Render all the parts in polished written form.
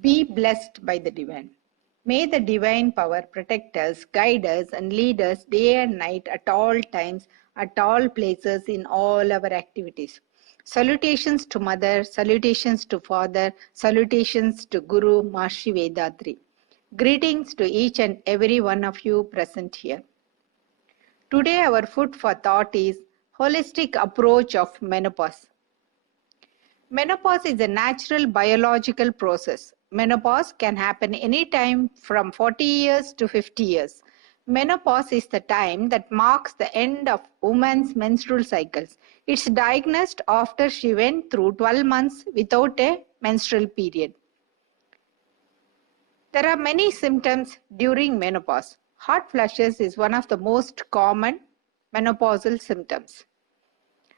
Be blessed by the divine. May the divine power protect us, guide us, and lead us day and night at all times, at all places, in all our activities. Salutations to Mother, salutations to Father, salutations to Guru Maharishi Vedatri. Greetings to each and every one of you present here. Today our food for thought is holistic approach of menopause. Menopause is a natural biological process. Menopause can happen anytime from 40 years to 50 years. Menopause is the time that marks the end of woman's menstrual cycles. It's diagnosed after she went through 12 months without a menstrual period. There are many symptoms during menopause. Hot flushes is one of the most common menopausal symptoms.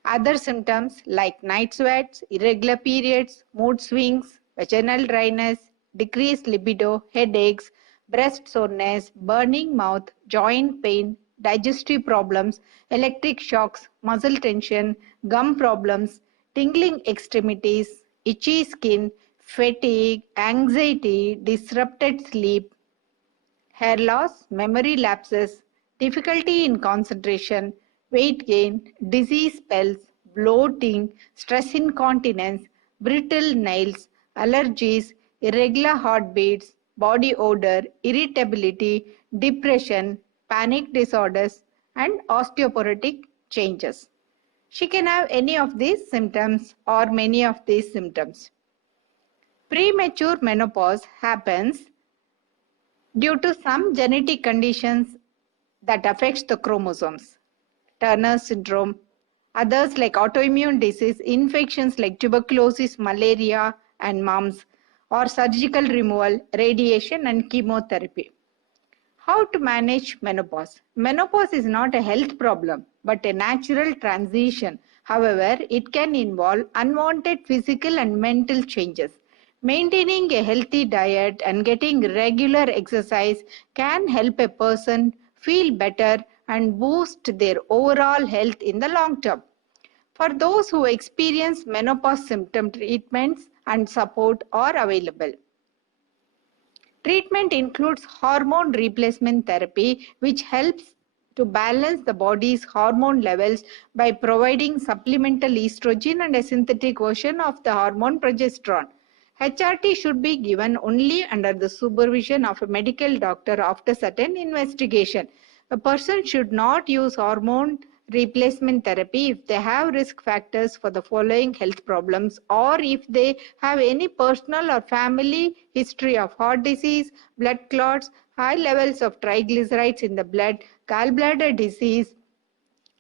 Other symptoms like night sweats, irregular periods, mood swings, vaginal dryness, decreased libido, headaches, breast soreness, burning mouth, joint pain, digestive problems, electric shocks, muscle tension, gum problems, tingling extremities, itchy skin, fatigue, anxiety, disrupted sleep, hair loss, memory lapses, difficulty in concentration, weight gain, disease spells, bloating, stress incontinence, brittle nails, allergies, irregular heartbeats, body odor, irritability, depression, panic disorders, and osteoporotic changes. She can have any of these symptoms or many of these symptoms. Premature menopause happens due to some genetic conditions that affects the chromosomes. Turner syndrome, others like autoimmune disease, infections like tuberculosis, malaria, and mumps, or surgical removal, radiation, and chemotherapy. How to manage menopause? Menopause is not a health problem, but a natural transition. However, it can involve unwanted physical and mental changes. Maintaining a healthy diet and getting regular exercise can help a person feel better and boost their overall health in the long term. For those who experience menopause symptom, treatments and support are available. Treatment includes hormone replacement therapy, which helps to balance the body's hormone levels by providing supplemental estrogen and a synthetic version of the hormone progesterone. HRT should be given only under the supervision of a medical doctor after certain investigation. A person should not use hormone replacement therapy if they have risk factors for the following health problems, or if they have any personal or family history of heart disease, blood clots, high levels of triglycerides in the blood, gallbladder disease,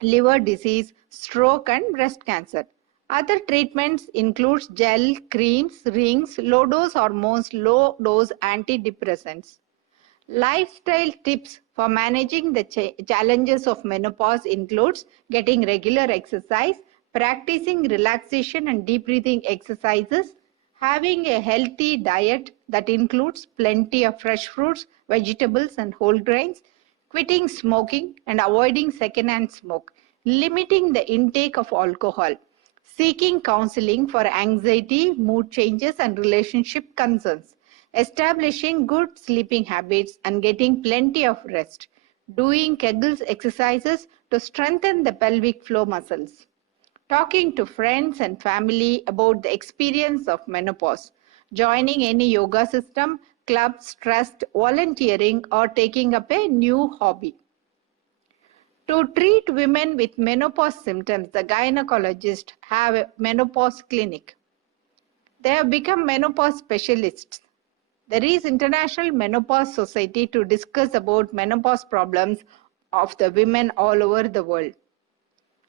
liver disease, stroke, and breast cancer. Other treatments include gel, creams, rings, low-dose hormones, low-dose antidepressants. Lifestyle tips for managing the challenges of menopause includes getting regular exercise, practicing relaxation and deep breathing exercises, having a healthy diet that includes plenty of fresh fruits, vegetables, and whole grains, quitting smoking and avoiding secondhand smoke, limiting the intake of alcohol, seeking counseling for anxiety, mood changes, and relationship concerns, establishing good sleeping habits and getting plenty of rest, doing Kegels exercises to strengthen the pelvic floor muscles, talking to friends and family about the experience of menopause, joining any yoga system, clubs, trust, volunteering, or taking up a new hobby. To treat women with menopause symptoms, the gynecologists have a menopause clinic. They have become menopause specialists. There is International Menopause Society to discuss about menopause problems of the women all over the world.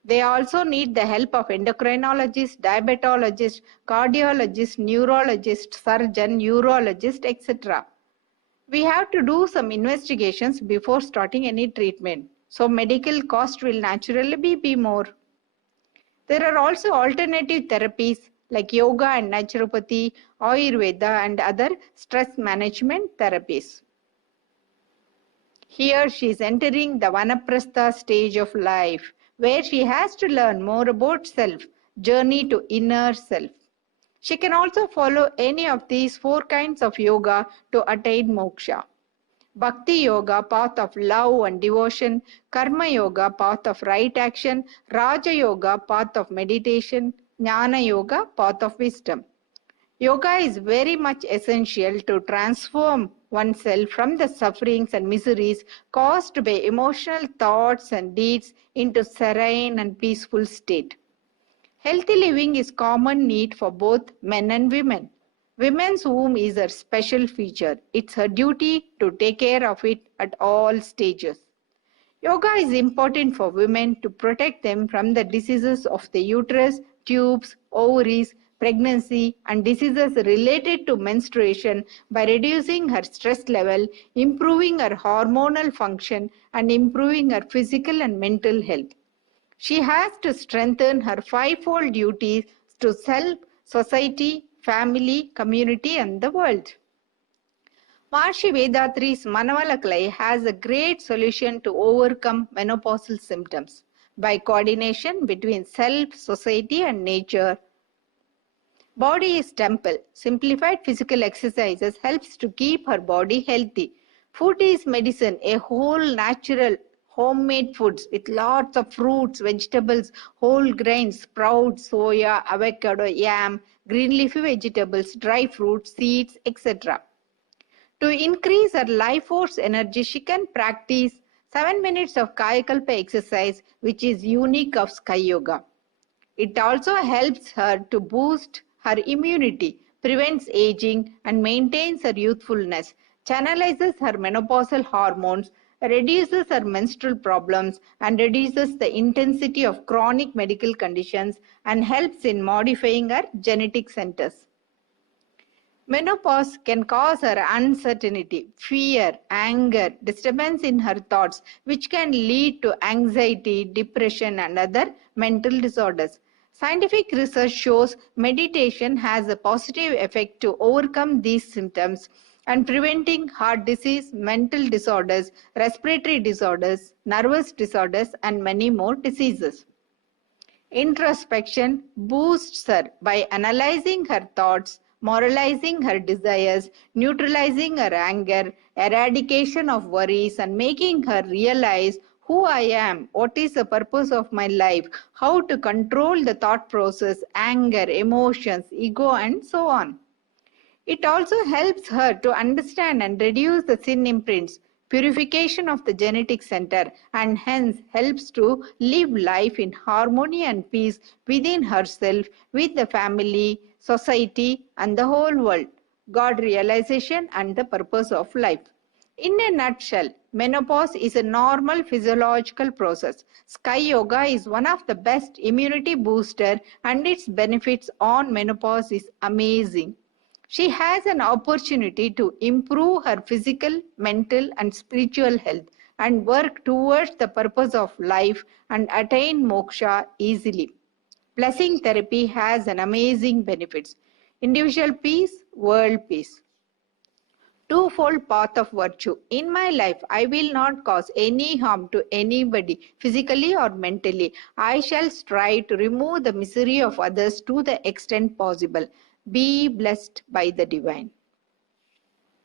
They also need the help of endocrinologists, diabetologists, cardiologists, neurologists, surgeon, urologist, etc. We have to do some investigations before starting any treatment. So medical cost will naturally be more. There are also alternative therapies like yoga and naturopathy, Ayurveda, and other stress management therapies. Here she is entering the Vanaprastha stage of life, where she has to learn more about self, journey to inner self. She can also follow any of these 4 kinds of yoga to attain moksha. Bhakti Yoga, path of love and devotion, Karma Yoga, path of right action, Raja Yoga, path of meditation, Jnana Yoga, path of wisdom. Yoga is very much essential to transform oneself from the sufferings and miseries caused by emotional thoughts and deeds into serene and peaceful state. Healthy living is common need for both men and women. Women's womb is her special feature. It's her duty to take care of it at all stages. Yoga is important for women to protect them from the diseases of the uterus, tubes, ovaries, pregnancy, and diseases related to menstruation by reducing her stress level, improving her hormonal function, and improving her physical and mental health. She has to strengthen her fivefold duties to self, society, family, community, and the world. Maharishi Vedatri's Manavala has a great solution to overcome menopausal symptoms by coordination between self, society, and nature. Body is temple. Simplified physical exercises helps to keep her body healthy. Food is medicine, a whole natural homemade foods with lots of fruits, vegetables, whole grains, sprouts, soya, avocado, yam, green leafy vegetables, dry fruits, seeds, etc. To increase her life force energy, she can practice 7 minutes of Kayakalpa exercise, which is unique of Sky Yoga. It also helps her to boost her immunity, prevents aging, and maintains her youthfulness, channelizes her menopausal hormones, reduces her menstrual problems, and reduces the intensity of chronic medical conditions, and helps in modifying her genetic centers. Menopause can cause her uncertainty, fear, anger, disturbance in her thoughts, which can lead to anxiety, depression, and other mental disorders. Scientific research shows meditation has a positive effect to overcome these symptoms and preventing heart disease, mental disorders, respiratory disorders, nervous disorders, and many more diseases. Introspection boosts her by analyzing her thoughts, moralizing her desires, neutralizing her anger, eradication of worries, and making her realize who I am, what is the purpose of my life, how to control the thought process, anger, emotions, ego, and so on. It also helps her to understand and reduce the sin imprints, purification of the genetic center, and hence helps to live life in harmony and peace within herself, with the family, society, and the whole world. God realization and the purpose of life. In a nutshell, menopause is a normal physiological process. Sky Yoga is one of the best immunity booster, and its benefits on menopause is amazing. She has an opportunity to improve her physical, mental, and spiritual health and work towards the purpose of life and attain moksha easily. Blessing therapy has an amazing benefits. Individual peace, world peace. Twofold path of virtue. In my life, I will not cause any harm to anybody, physically or mentally. I shall strive to remove the misery of others to the extent possible. Be blessed by the divine.